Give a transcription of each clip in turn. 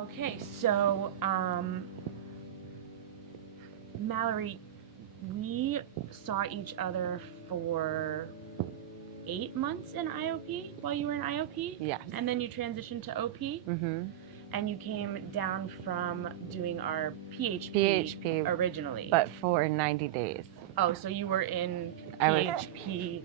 Okay, so Mallory, we saw each other for 8 months in IOP while you were in IOP. Yes. And then you transitioned to OP. Mm-hmm. And you came down from doing our PHP originally. But for 90 days. Oh, so you were in I was- PHP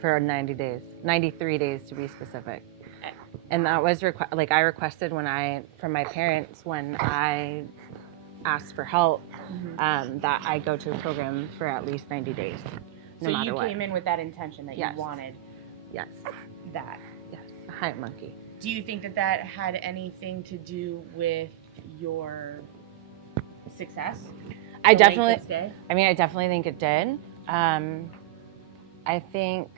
For 90 days. 93 days to be specific. Eh. And that was I requested from my parents when I asked for help, that I go to a program for at least 90 days, no matter what. So you came in with that intention that Yes. you wanted Yes. that. Yes. A hype monkey. Do you think that that had anything to do with your success? I The length definitely of stay? I definitely think it did. I think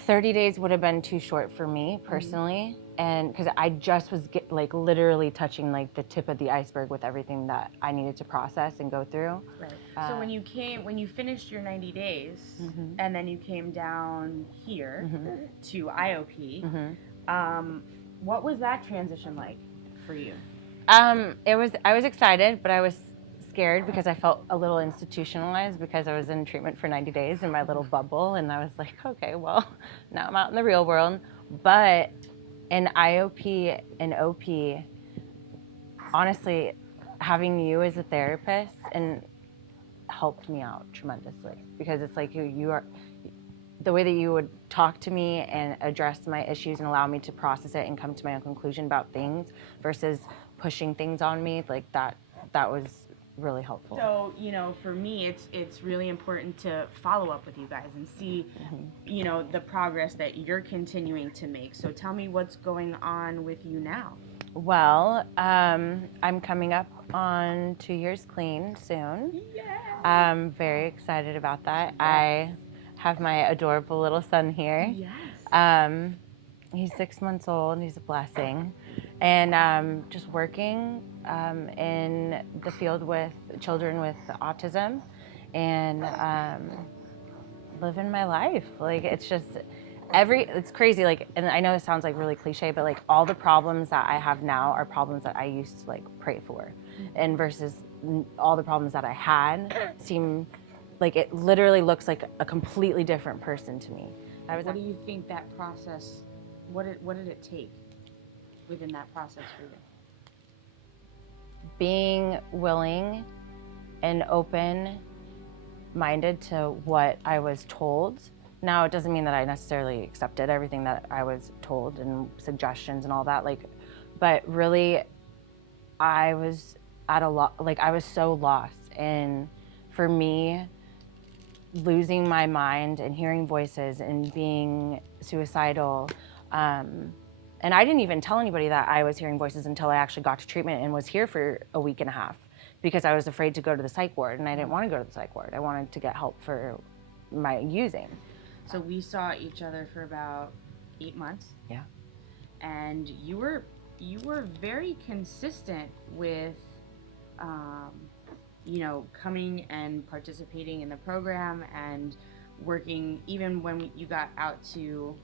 30 days would have been too short for me personally, and because I just was literally touching the tip of the iceberg with everything that I needed to process and go through. Right. So when you finished your 90 days, and then you came down here to IOP, what was that transition like for you? I was excited, but I was scared because I felt a little institutionalized because I was in treatment for 90 days in my little bubble, and I was like, okay, well, now I'm out in the real world. But in IOP and OP, honestly, having you as a therapist and helped me out tremendously, because it's like you are the way that you would talk to me and address my issues and allow me to process it and come to my own conclusion about things versus pushing things on me, that was really helpful. So, for me, it's really important to follow up with you guys and see, the progress that you're continuing to make. So tell me what's going on with you now. Well, I'm coming up on 2 years clean soon. Yeah. I'm very excited about that. I have my adorable little son here. Yes. He's 6 months old, and he's a blessing. And just working in the field with children with autism and living my life. It's crazy. And I know this sounds really cliche, but all the problems that I have now are problems that I used to pray for. And versus all the problems that I had seem it literally looks like a completely different person to me. What do you think that process, what did it take within that process for you? Being willing and open-minded to what I was told. Now, it doesn't mean that I necessarily accepted everything that I was told and suggestions and all that, but really, I was at a lot, I was so lost. And for me, losing my mind and hearing voices and being suicidal, and I didn't even tell anybody that I was hearing voices until I actually got to treatment and was here for a week and a half because I was afraid to go to the psych ward, and I didn't want to go to the psych ward. I wanted to get help for my using. So we saw each other for about 8 months. Yeah. And you were very consistent with, coming and participating in the program and working even when you got out to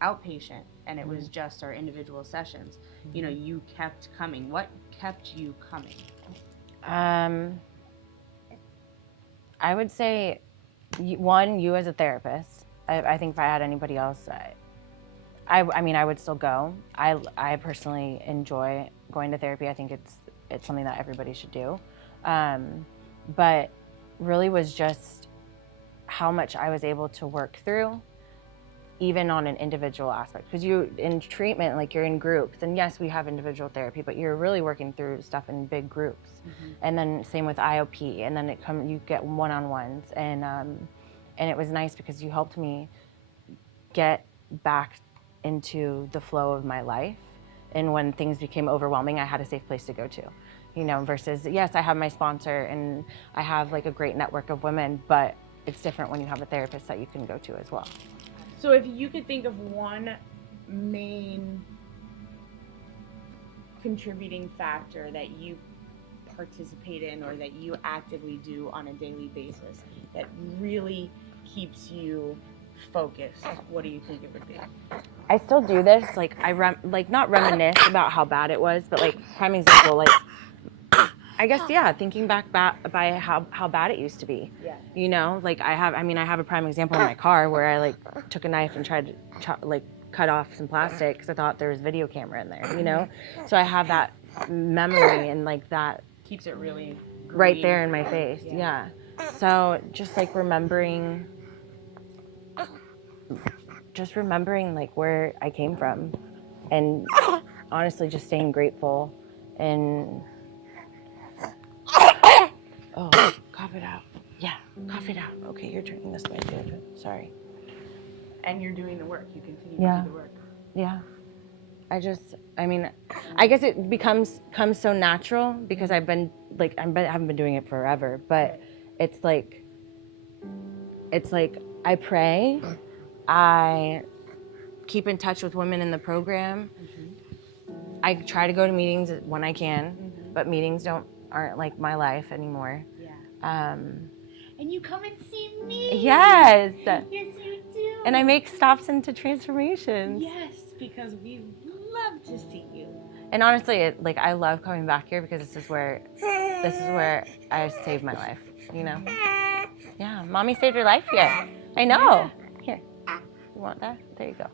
outpatient and it was just our individual sessions. You kept coming. What kept you coming? I would say, one, you as a therapist. I think if I had anybody else, I would still go. I personally enjoy going to therapy. I think it's something that everybody should do. But really was just how much I was able to work through, even on an individual aspect. Because you in treatment, you're in groups, and yes, we have individual therapy, but you're really working through stuff in big groups. And then same with IOP, and then you get one-on-ones, and it was nice because you helped me get back into the flow of my life. And when things became overwhelming, I had a safe place to go to. Versus, yes, I have my sponsor and I have a great network of women, but it's different when you have a therapist that you can go to as well. So if you could think of one main contributing factor that you participate in or that you actively do on a daily basis that really keeps you focused, what do you think it would be? I still do this. Like not reminisce about how bad it was, but like prime example, like I guess thinking back by how bad it used to be. Yeah. You know, like I have a prime example in my car where I like took a knife and tried to cut off some plastic because I thought there was video camera in there. You know, so I have that memory and like that keeps it really right there in my face. Yeah. So just like remembering like where I came from, and honestly just staying grateful and cough it out. Yeah, cough it out. Okay, you're turning this way too. Sorry. And you're doing the work. You continue to do the work. Yeah. I guess it comes so natural because I haven't been doing it forever, but it's like I pray, I keep in touch with women in the program. I try to go to meetings when I can, but meetings aren't like my life anymore. Yeah. And you come and see me. Yes. Yes, you do. And I make stops into transformations. Yes, because we love to see you. And honestly, I love coming back here because this is where I saved my life. You know. Yeah, mommy saved your life here. I know. Here, you want that? There you go.